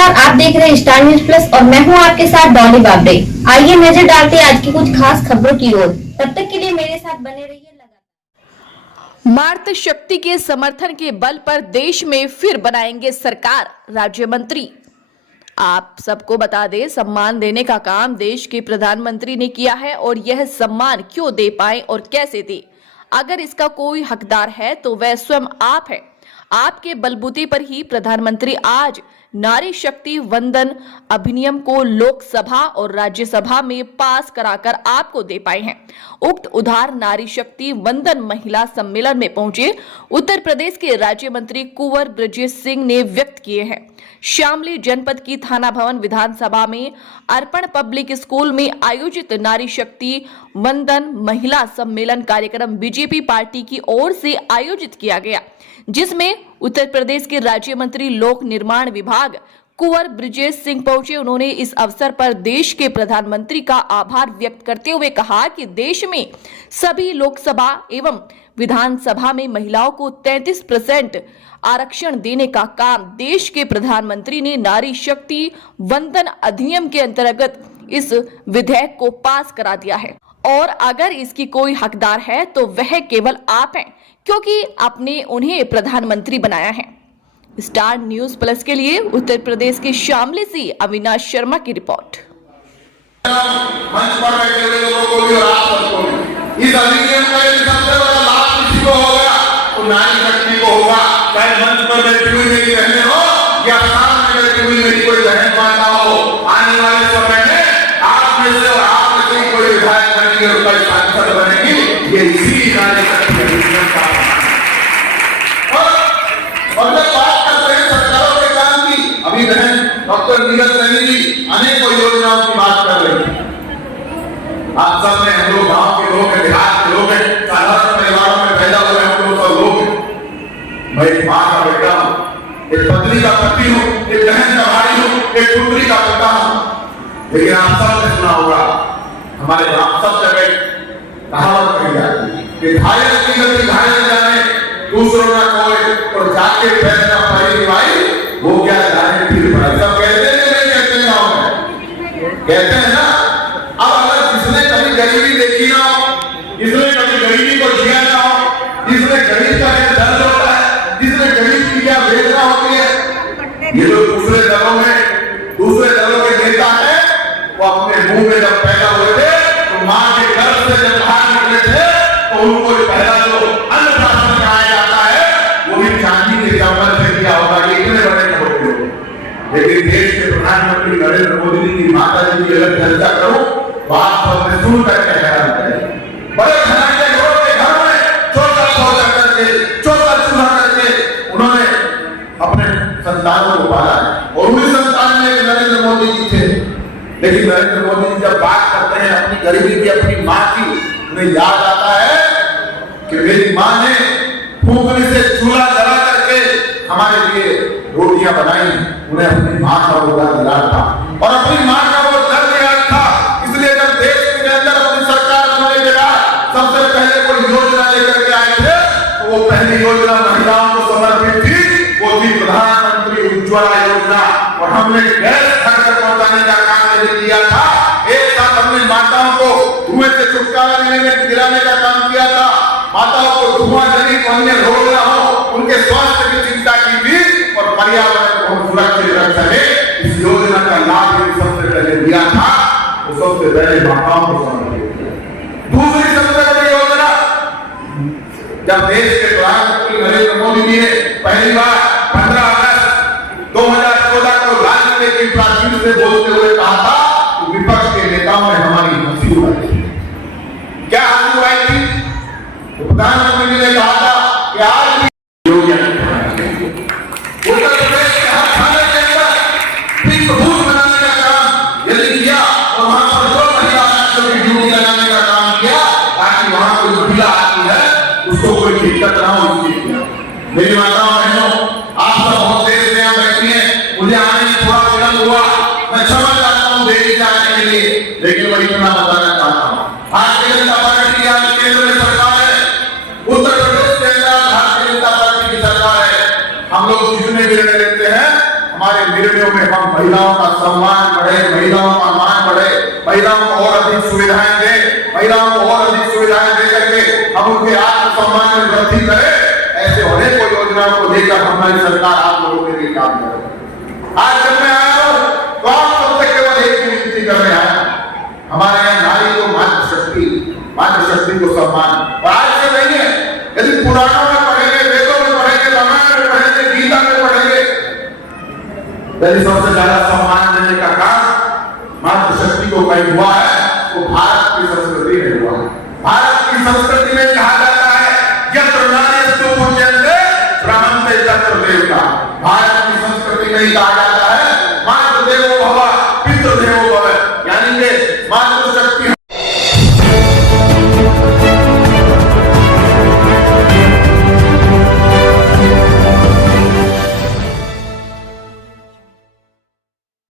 नमस्कार, आप देख रहे हैं स्टार न्यूज प्लस और मैं हूं आपके साथ डॉली बाबरे। आइए नजर डालते हैं आज की कुछ खास खबरों की ओर। तब तक के लिए मेरे साथ बने रहिए। मातृ शक्ति के समर्थन के बल पर देश में फिर बनाएंगे सरकार, राज्य मंत्री। आप सबको बता दें, सम्मान देने का काम देश के प्रधानमंत्री ने किया है और यह सम्मान क्यों दे पाए और कैसे दे, अगर इसका कोई हकदार है तो वह स्वयं आप है। आपके बलबूते पर ही प्रधानमंत्री आज नारी शक्ति वंदन अधिनियम को लोकसभा और राज्यसभा में पास कराकर आपको दे पाए हैं। उक्त उदार नारी शक्ति वंदन महिला सम्मेलन में पहुंचे उत्तर प्रदेश के राज्य मंत्री कुंवर ब्रजेश सिंह ने व्यक्त किए हैं। शामली जनपद की थाना भवन विधानसभा में अर्पण पब्लिक स्कूल में आयोजित नारी शक्ति वंदन महिला सम्मेलन कार्यक्रम बीजेपी पार्टी की ओर से आयोजित किया गया, जिसमें उत्तर प्रदेश के राज्य मंत्री लोक निर्माण विभाग कुंवर ब्रजेश सिंह पहुंचे। उन्होंने इस अवसर पर देश के प्रधानमंत्री का आभार व्यक्त करते हुए कहा कि देश में सभी लोकसभा एवं विधानसभा में महिलाओं को 33% आरक्षण देने का काम देश के प्रधानमंत्री ने नारी शक्ति वंदन अधिनियम के अंतर्गत इस विधेयक को पास करा दिया है और अगर इसकी कोई हकदार है तो वह केवल आप हैं, क्योंकि आपने उन्हें प्रधानमंत्री बनाया है। स्टार न्यूज प्लस के लिए उत्तर प्रदेश के शामली से अविनाश शर्मा की रिपोर्ट। मंच पर बैठे हुए लोगों को भी और आप सबको भी इस अधिनियम का एक सबसे बड़ा लाभ किसी को होगा तो नारी शक्ति को होगा। चाहे मंच पर बैठी हुई मेरी बहनें हो या सामने बैठी हुई मेरी कोई बहन माता हो, आने वाले समय में आप में से और आप में से कोई विधायक बनेगी और कोई सांसद बनेगी, ये इसी नारी शक्ति अधिनियम का और जब बात करते हैं सरकारों के काम की, अभी बहन डॉक्टर नीरज सैनी जी अनेकों योजनाओं की बात कर रहे हैं। आप सब में हम लोग गांव के लोग हैं, देहात के लोग हैं, साधारण परिवारों में पैदा हुए हम लोग सब लोग हैं। मैं एक माँ का बेटा हूँ, एक पत्नी का पति हूँ, एक बहन का भाई हूँ, एक पुत्री का पिता हूँ। लेकिन आप सब ने सुना होगा, हमारे गांव सब जगह कहावत कही जाती है कि घायल की गति घायल जाने दूसरों ना कोई और जाके पैर ना पड़ी भाई वो क्या जाने फिर पड़ा। सब कहते हैं नहीं कहते हैं गाँव में, कहते हैं ना। अब अगर जिसने कभी गरीबी देखी ना हो, जिसने कभी गरीबी को जिया ना हो, जिसने गरीब का क्या दर्द होता है, जिसने गरीब की क्या वेदना होती है, ये लोग दूसरे दलों के नेता है, वो अपने मुंह में जब पैदा हुए थे तो माँ के गर्भ से जब बाहर निकले थे तो उनको पहला जो अन्नप्राशन कराया जाता है वो भी चांदी के चावल से किया होगा। इतने बड़े होते हो, लेकिन देश के प्रधानमंत्री नरेंद्र मोदी जी की माता जी की अगर चर्चा करूं तो आप सबने सुन करके हैरान करें। बड़े घराने लोगों के घर में छोटा पौधा करके, छोटा चूल्हा करके उन्होंने अपने संतानों को पाला और उन्हीं संतान में नरेंद्र मोदी जी थे। लेकिन नरेंद्र मोदी जी जब बात करते हैं अपनी गरीबी की, अपनी माँ की, उन्हें याद आता है कि मेरी माँ ने फूंकनी से चूल्हा जला करके हमारे लिए रोटियां बनाई। उन्हें अपनी माँ का वो दर्द याद था और अपनी माँ का वो दर्द याद था। इसलिए जब देश के अंदर अपनी सरकार बनने के बाद सबसे पहले कोई योजना लेकर के आए थे तो वो पहली योजना महिलाओं को समर्पित थी, वो थी प्रधानमंत्री उज्ज्वला योजना। और हमने गैस घर तक पहुंचाने का काम किया था। एक साथ हमने माताओं को धुएं से छुटकारा दिलाने का काम किया था। माताओं को धुआं जनित अन्य रोग न हो, उनके स्वास्थ्य की चिंता की थी और पर्यावरण को सुरक्षित रख सके, इस योजना का लाभ यदि सबसे पहले दिया था तो सबसे पहले माताओं को समर्पित किया। दूसरी सबसे बड़ी योजना जब देश के प्रधानमंत्री नरेंद्र मोदी जी ने पहली बार 15 अगस्त 2014 को राजनीति की प्राचीन से बोलते हुए कहा था तो विपक्ष के नेताओं ने हमारी हंसी उड़ाई थी। क्या हंसी उड़ाई थी? प्रधानमंत्री ने कहा था कि आज भी उत्तर प्रदेश के हर थाने के अंदर बूथ बनाने का काम यदि किया और वहां पर जो महिला की ड्यूटी लगाने का काम किया ताकि वहां कोई महिला आती है उसको कोई दिक्कत ना हो, इसलिए किया। मेरी माताओं बहनों, आप सब बहुत देर से यहाँ बैठी हैं, मुझे आने में थोड़ा विलंब हुआ, मैं क्षमा चाहता हूँ देरी से आने के लिए, लेकिन मैं इतना बताना चाहता हूँ भारतीय जनता पार्टी आज केंद्र में सरकार है, उत्तर प्रदेश के अंदर भारतीय जनता पार्टी की सरकार है। हम लोग जितने भी निर्णय लेते हैं हमारे निर्णयों में हम महिलाओं का सम्मान बढ़े, महिलाओं का मान बढ़े, महिलाओं को और अधिक सुविधाएं दें, महिलाओं को और अधिक सुविधाएं दे करके हम उनके आत्मसम्मान में वृद्धि करें। ऐसे अनेकों योजनाओं को लेकर हमारी सरकार आप लोगों के लिए काम करे। आज जब मैं आया हूं तो आप सबसे केवल एक ही विनती करने आया, हमारे यहाँ नारी को मातृशक्ति को सम्मान, और आज से नहीं है, यदि पुराणों में पढ़ेंगे, वेदों में पढ़ेंगे, रामायण में पढ़ेंगे, गीता में पढ़ेंगे, यदि सबसे ज्यादा सम्मान